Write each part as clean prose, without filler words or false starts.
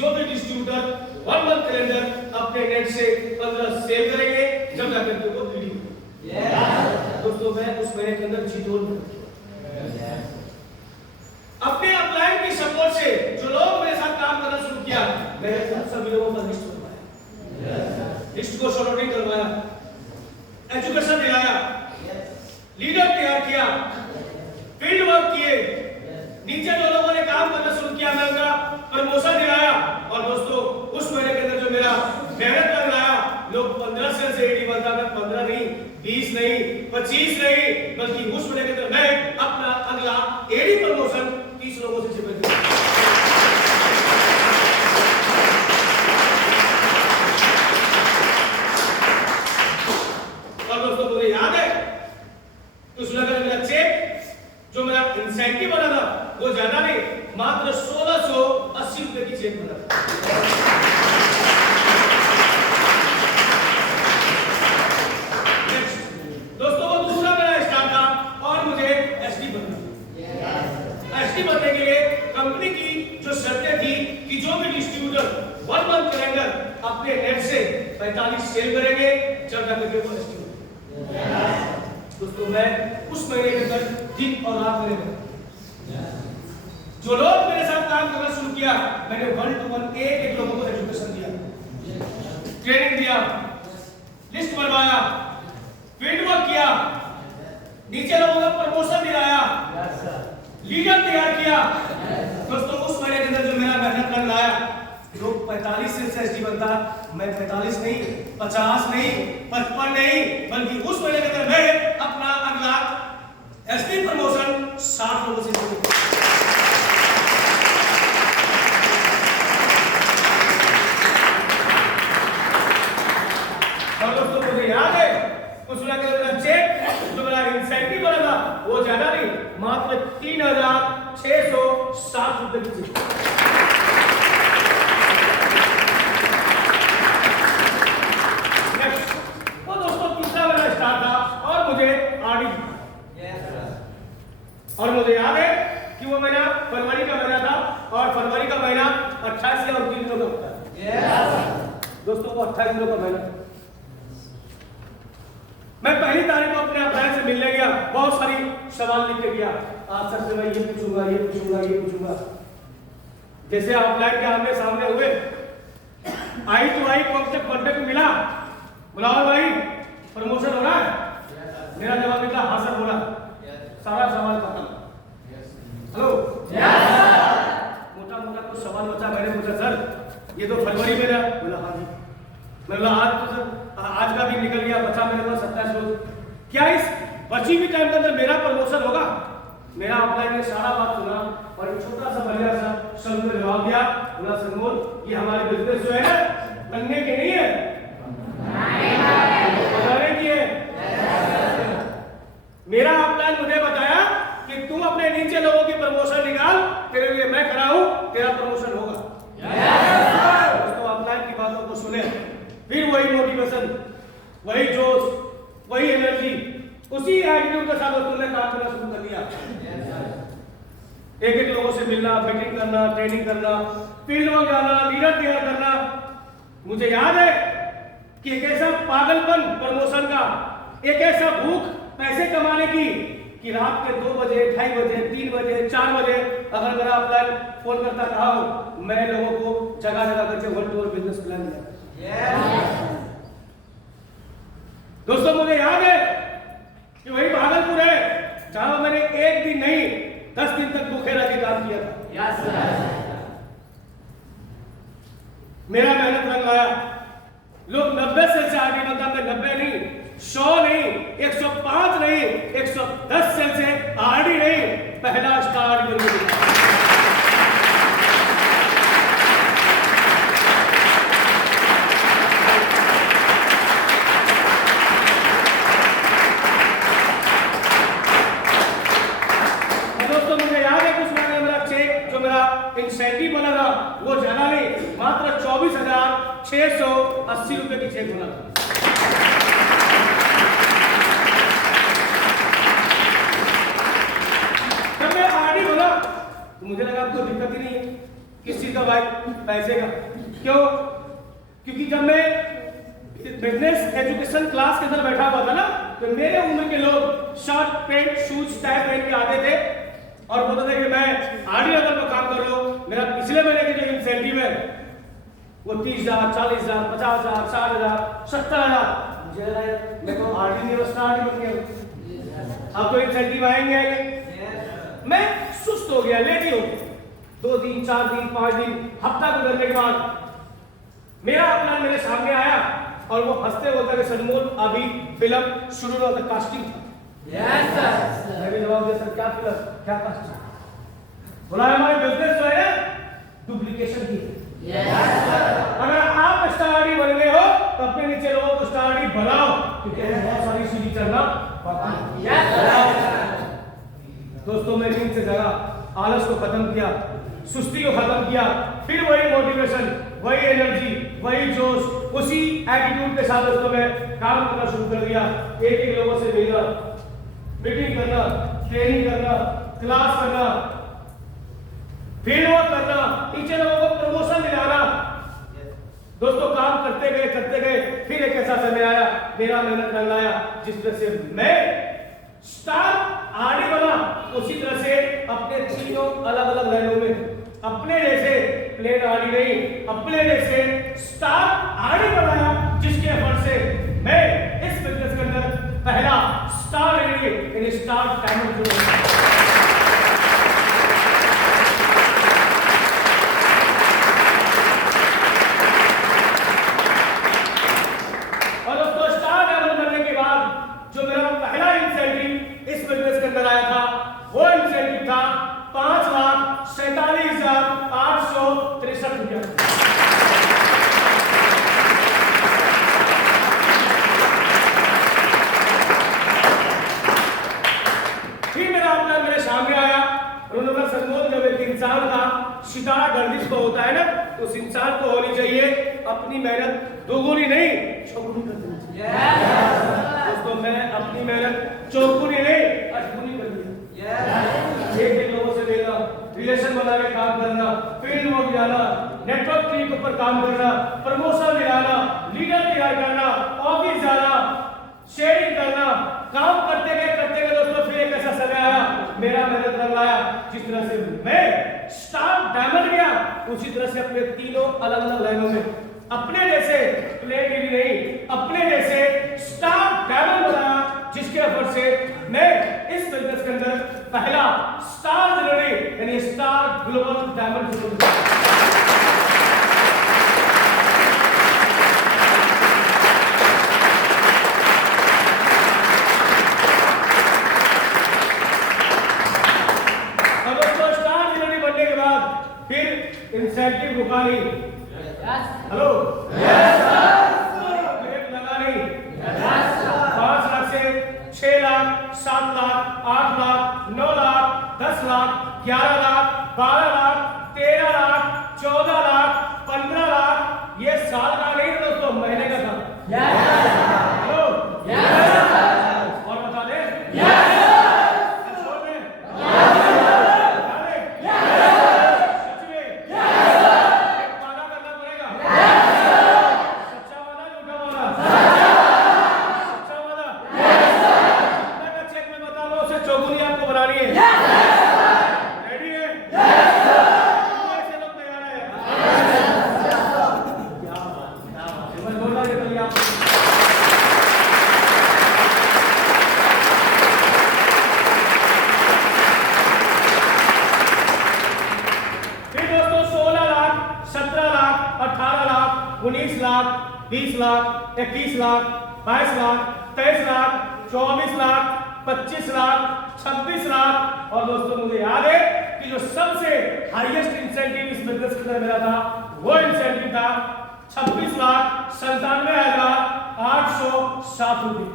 जो भी distributor 1 month calendar अपने नेट से 15 सेल करेंगे जब जाकर के वो वीडियो दोस्तों मैं उस महीने के अंदर जीतोड़ अपने अपलाइन की सपोर्ट से जो लोग मेरे साथ काम करना शुरू किया मैंने सभी लोगों का लिस्ट बनवाया, लिस्ट को शॉर्टिंग करवाया, एजुकेशन दिलाया, लीडर तैयार किया, फील्ड वर्क किए, नीचे जो लोगों ने काम करना शुरू किया मैं उनका प्रमोशन दिलाया और दोस्तों उस महीने के अंदर जो मेरा मेहनत कर रहा लोग 15 सेल से एडी बनता मैं 15 नहीं 20 नहीं 25 नहीं बल्कि उस महीने के अंदर मैं अपना अगला एडी प्रमोशन 30 लोगों से जिम्मेदारी और दोस्तों मुझे याद है उस महीने का मेरा चेक जो मेरा इंसेंटिव बना था वो ज्यादा नहीं मात्र 1680 रुपए की चेक बना था। दोस्तों वो दूसरा मेरा स्टार था और मुझे एसडी बनना था। एसडी बनने के लिए कंपनी की जो शर्तें थी कि जो भी डिस्ट्रीब्यूटर 1 मंथ कैलेंडर अपने नेट से 45 सेल करेंगे जब जाकर के वो एसडी होगा। दोस्तों मैं उस महीने के अंदर दिन और रात मेरे जो लोग मेरे साथ काम करना शुरू किया मैंने 1 to 1 एक लोगों को एजुकेशन दिया, ट्रेनिंग दिया, लिस्ट बनवाया, फील्ड वर्क किया, नीचे लोगों को प्रमोशन दिलाया, लीडर तैयार किया। दोस्तों उस महीने के अंदर जो मेरा मेहनत कर लाया लोग 45 से एसडी बनता मैं 45 नहीं 50 नहीं 55 नहीं बल्कि उस महीने के अंदर मैं अपना अगला एसडी प्रमोशन 60 लोगों से शुरू और दोस्तों मुझे याद है उस महीने के अंदर चेक जो मेरा इंसेंटिव बना था वो ज्यादा नहीं मात्र 3660 रुपए की चेक। वो दोस्तों तीसरा मेरा स्टार था और मुझे आरडी और मुझे याद है कि वो महीना फरवरी का महीना था और फरवरी का महीना 28 या 29 दिनों का होता है। दोस्तों वो 28 दिनों का महीना मैं पहली तारीख को अपने अप्लाई से मिलने गया बहुत सारी सवाल लिख के गया आज सर से मैं ये पूछूंगा ये पूछूंगा ये पूछूंगा जैसे अप्लाई के आमने सामने हुए आई टू आई कॉन्टेक्ट मिला बुलाओ भाई प्रमोशन हो रहा है मेरा जवाब निकला हाँ सर बोला सारा सवाल खत्म हेलो मोटा मोटा कुछ सवाल बचा मैंने पूछा सर ये तो फरवरी में था बोला हाँ जी मैं बोला आज तो सर आज का दिन निकल गया बचा मेरे पास 27 रोज क्या इस बची हुई टाइम के अंदर मेरा प्रमोशन होगा मेरा अप्लाई ने सारा बात सुना और एक छोटा सा बढ़िया सा शब्द में जवाब दिया बोला सरमोल ये हमारे बिजनेस जो है ना बनने के नहीं है बनाने की है। मेरा अप्लाई मुझे बताया कि तुम अपने नीचे लोगों की प्रमोशन निकाल तेरे लिए मैं खड़ा हूं तेरा प्रमोशन होगा। दोस्तों अप्लाई की बातों को सुने फिर वही मोटिवेशन वही जोश वही एनर्जी उसी एटीट्यूड के साथ तुमने काम करना शुरू कर दिया। एक लोगों से मिलना मीटिंग करना ट्रेनिंग करना फील्ड वर्क जाना लीडर तैयार करना। मुझे याद है कि एक ऐसा पागलपन प्रमोशन का एक ऐसा भूख पैसे कमाने की कि रात के 2 बजे 2:30 बजे 3 बजे 4 बजे अगर मेरा अप्लाई फोन करता था मैं लोगों को जगह जगह करके वर्ल्ड टूर बिजनेस प्लान दिया। दोस्तों मुझे याद है कि वही भागलपुर है जहां मैंने एक दिन नहीं 10 दिन तक भूखे रह के काम किया था। मेरा मेहनत रंग आया लोग 90 सेल से आगे बनता मैं 90 नहीं 100 नहीं 105 नहीं 110 सेल से आरडी नहीं पहला स्टार बन गया। इंसेंटिव बना था वो ज्यादा नहीं मात्र 24,680 रुपए की चेक बना था। जब मैं आरडी बोला तो मुझे लगा कोई दिक्कत ही नहीं है किस चीज का भाई? पैसे का। क्यों? क्योंकि जब मैं बिजनेस एजुकेशन क्लास के अंदर बैठा हुआ था ना, तो मेरे उम्र के लोग शर्ट पैंट शूज टाई पहन के आते थे और बोलते थे कि मैं आरडी लेवल पर काम कर रहा हूँ, मेरा पिछले महीने के जो इंसेंटिव है वो 30,000, 40,000, 50,000, 60,000, 70,000। मुझे लगा मैं तो आरडी नहीं बस आरडी बन गया, अब तो इंसेंटिव आएंगे। मैं सुस्त हो गया, लेटी हो गया। 2 दिन, 4 दिन, 5 दिन, हफ्ता गुजरने के बाद मेरा प्लान मेरे सामने आया और वो हंसते बोलता कि सनमोल अभी फिल्म शुरू हुआ था, कास्टिंग था। Yes sir. मैं भी जवाब दिया सर क्या फिल्म, क्या कास्टिंग? बोला हमारे बिजनेस जो है डुप्लीकेशन की है। Yes sir. अगर आप स्टार बन गए हो तो अपने नीचे लोगों को स्टार बनाओ, क्योंकि बहुत सारी सीढ़ी चढ़ना पड़ता है। Yes sir. दोस्तों मैं नींद से जगा, आलस को खत्म किया, सुस्ती को खत्म किया, फिर वही मोटिवेशन, वही एनर्जी, वही जोश, उसी एटीट्यूड के साथ दोस्तों मैं काम करना शुरू कर दिया। एक लोगों से मिलना, मीटिंग करना, ट्रेनिंग करना, क्लास करना, फील्ड वर्क करना, टीचर लोगों को प्रमोशन दिलाना। दोस्तों काम करते गए, फिर एक ऐसा समय आया, मेरा मेहनत रंग लाया, जिस तरह से मैं स्टार आरडी बना, उसी तरह से अपने तीनों अलग अलग लाइनों में अपने जैसे प्लेन आरडी नहीं, अपने जैसे स्टार आरडी बनाया, जिसके एफर्ट से मैं इस बिजनेस के अंदर पहला स्टार यानी स्टार डायमंड और दोस्तों स्टार डायमंड बनने के बाद जो मेरा पहला इंसेंटिव इस बिजनेस के अंदर आया था, वो इंसेंटिव था 5,47,863 रुपया। फिर मेरा प्लान मेरे सामने आया, उन्होंने सनमोल जब एक इंसान का सितारा गर्दिश को होता है ना, तो उस इंसान को होनी चाहिए अपनी मेहनत दोगुनी नहीं चौगुनी कर देनी चाहिए। दोस्तों मैं अपनी मेहनत चौगुनी नहीं अठगुनी कर दी। एक लोगों से मिलना, रिलेशन बना के काम करना, फील्ड वर्क जाना, नेटवर्क के ऊपर काम करना, प्रमोशन दिलाना, लीडर तैयार करना, ऑफिस जाना, शेयरिंग करना, काम करते गए दोस्तों फिर एक ऐसा समय आया, मेरा मेहनत रंग लाया, जिस तरह से मैं स्टार डायमंड गया, उसी तरह से अपने तीनों अलग अलग लाइनों में अपने जैसे प्लेन भी नहीं, अपने जैसे स्टार डायमंड बनाया, जिसके एफर्ट से मैं इस बिजनेस के अंदर पहला स्टार ज्वेलरी यानी star global diamond jewellery. Incentive रुका नहीं। हेलो ब्रेक लगा नहीं। 5 लाख से 6 लाख, 7 लाख, 8 लाख, 9 लाख, 10 लाख, 11 लाख, 12 लाख, 13 लाख, 14 लाख, 15 लाख, ये साल का नहीं दोस्तों, महीने का था। हेलो और बता दे लाख, 20 लाख, 21 लाख, 22 लाख, 23 लाख, 24 लाख, 25 लाख, 26 लाख और दोस्तों मुझे याद है कि जो सबसे हाईएस्ट इंसेंटिव इस बिजनेस के अंदर मिला था वो इंसेंटिव था 26,97,807 रुपये।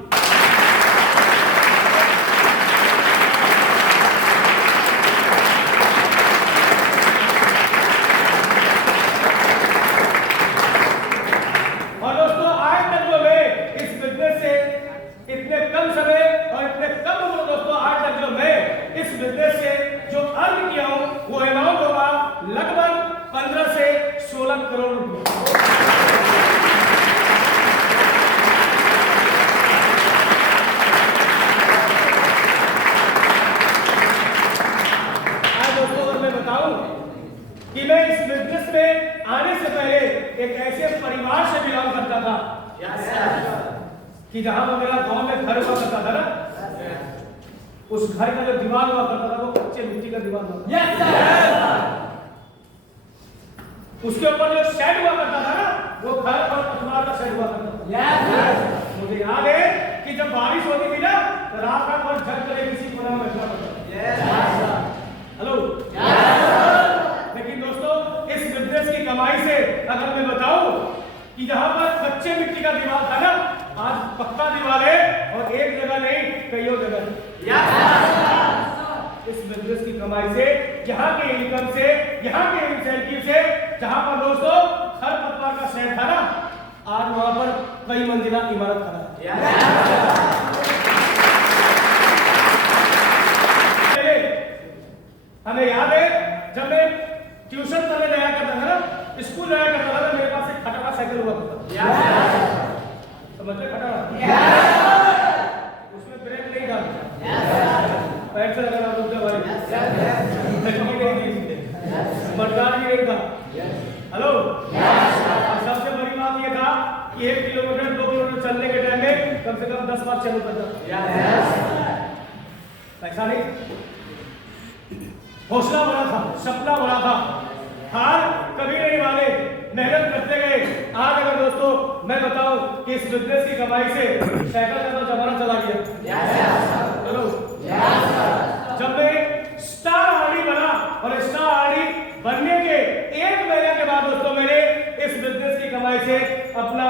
15 से 16 करोड़ रुपए। दोस्तों अगर मैं बताऊं कि मैं इस बिजनेस में आने से पहले एक ऐसे परिवार से बिलोंग करता था कि जहां पर मेरा गांव में घर हुआ करता था ना, उस घर का जो दीवार हुआ करता था वो कच्चे मिट्टी का दीवार हुआ, उसके ऊपर जो शेड हुआ करता था ना वो घर और पतवार का शेड हुआ करता था। मुझे याद है कि जब बारिश होती थी ना तो रात रात भर जग करे किसी कोना में बैठना पड़ता। हेलो, लेकिन दोस्तों इस बिजनेस की कमाई से अगर मैं बताऊं कि जहां पर कच्चे मिट्टी का दीवार था ना, आज पक्का दीवार है और एक जगह नहीं कईयों जगह। इस बिजनेस की कमाई से, यहाँ के इनकम से, यहाँ के इंसेंटिव से, जहां पर दोस्तों खरपतवार का शेड था ना, आज वहां पर कई मंजिला इमारत खड़ा है। हमें याद है जब मैं ट्यूशन करने जाया करता था ना, स्कूल जाया करता था, मेरे पास एक खटारा साइकिल हुआ करता था। समझते खटारा? उसमें ब्रेक नहीं था, पैर से लगाना होता वाले, मर्दार भी नहीं था। हेलो, सबसे बड़ी बात ये था कि 1 किलोमीटर 2 किलोमीटर चलने के टाइम में कम से कम 10 बार चल पड़ता। ऐसा नहीं, हौसला बड़ा था, सपना बड़ा था, हार कभी नहीं माने, मेहनत करते गए। आज अगर दोस्तों मैं बताऊं कि इस बिजनेस की कमाई से साइकिल का तो जमाना चला गया। हेलो, जब मैं स्टार आरडी बना और स्टार आरडी बनने के 1 महीने के बाद दोस्तों मैंने इस बिजनेस की कमाई से अपना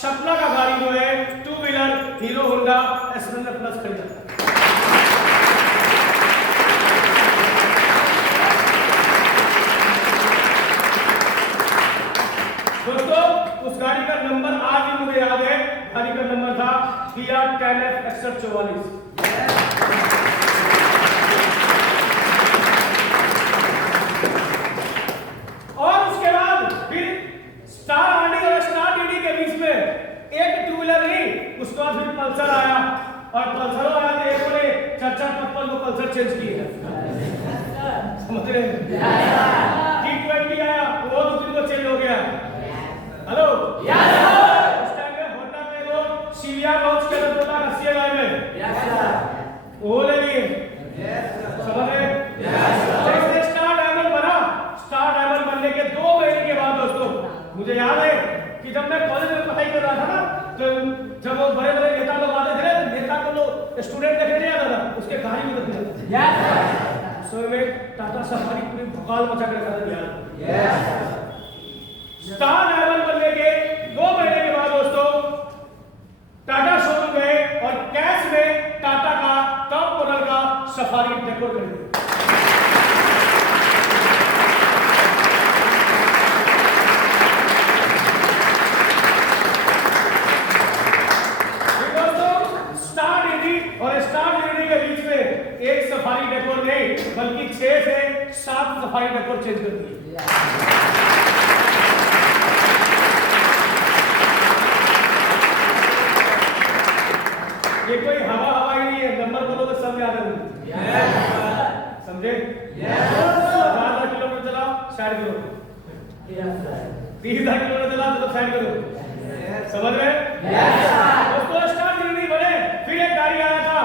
सपना का गाड़ी जो है 2 wheeler hero Honda Splendor plus खरीदा। दोस्तों उस गाड़ी का नंबर आज भी मुझे याद है, गाड़ी का नंबर था PR 10F 6144। और उसके बाद फिर स्टार आरडी और स्टार डीडी के बीच में एक 2 व्हीलर नहीं, उसके बाद फिर पल्सर आया और पल्सर आया तो एक बोले चर्चा पप्पल को पल्सर चेंज की है। समझ रहे हैं? T20 आया वो 2 दिन को चेंज हो गया। हेलो, उस टाइम में होंडा में वो सीरिया लॉन्च किया था 2080 में, वो ले लिए। समझ रहे? जैसे स्टार डायमंड बना, स्टार डायमंड बनने के 2 महीने के बाद दोस्तों मुझे याद है कि जब मैं कॉलेज में पढ़ाई कर रहा था ना, तो जब वो बड़े बड़े नेता लोग आते थे, नेता को लोग स्टूडेंट देखने नहीं आता था, उसके गाड़ी में देखते थे। सो में टाटा सफारी पूरी भोकाल मचा के रखा था। स्टार डायमंड बनने के 2 महीने के बाद दोस्तों टाटा शोरूम गए और कैश में टाटा का टॉप मॉडल का सफारी डेकोर खरीदे। दोस्तों स्टार डीडी और स्टार डीडी के बीच में एक सफारी डेकोर नहीं बल्कि 6 से 7 सफारी डेकोर चेंज कर दिए। ये कोई हवा ही नहीं है, नंबर बोलो तो सब याद है। समझे? 1000 किलोमीटर चला 60 किलोमीटर, 30,000 किलोमीटर चला तो 60 किलोमीटर। समझ रहे? दोस्तों स्टार डीडी बने, फिर एक गाड़ी आया था,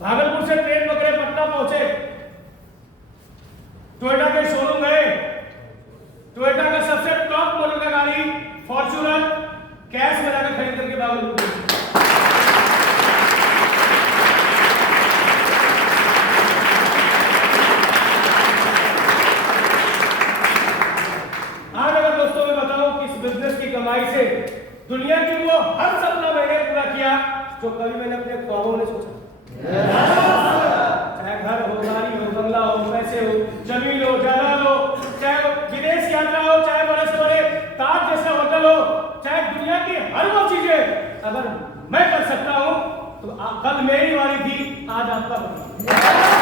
भागलपुर से ट्रेन पकड़े पटना पहुंचे, टोयोटा के शोरूम गए, टोयोटा का सबसे टॉप मॉडल का गाड़ी फॉर्च्यूनर कैश में जाकर खरीद करके भागलपुर। बिजनेस की कमाई से दुनिया की वो हर सपना मैंने पूरा किया जो कभी मैंने अपने ख्वाबों में सोचा। चाहे घर हो, गाड़ी हो, बंगला हो, पैसे हो, जमीन हो, जायदाद हो, चाहे विदेश यात्रा हो, चाहे बड़े से बड़े ताज जैसा होटल हो, चाहे दुनिया की हर वो चीजें अगर मैं कर सकता हूं तो कल मेरी वाली थी, आज आपका बनी।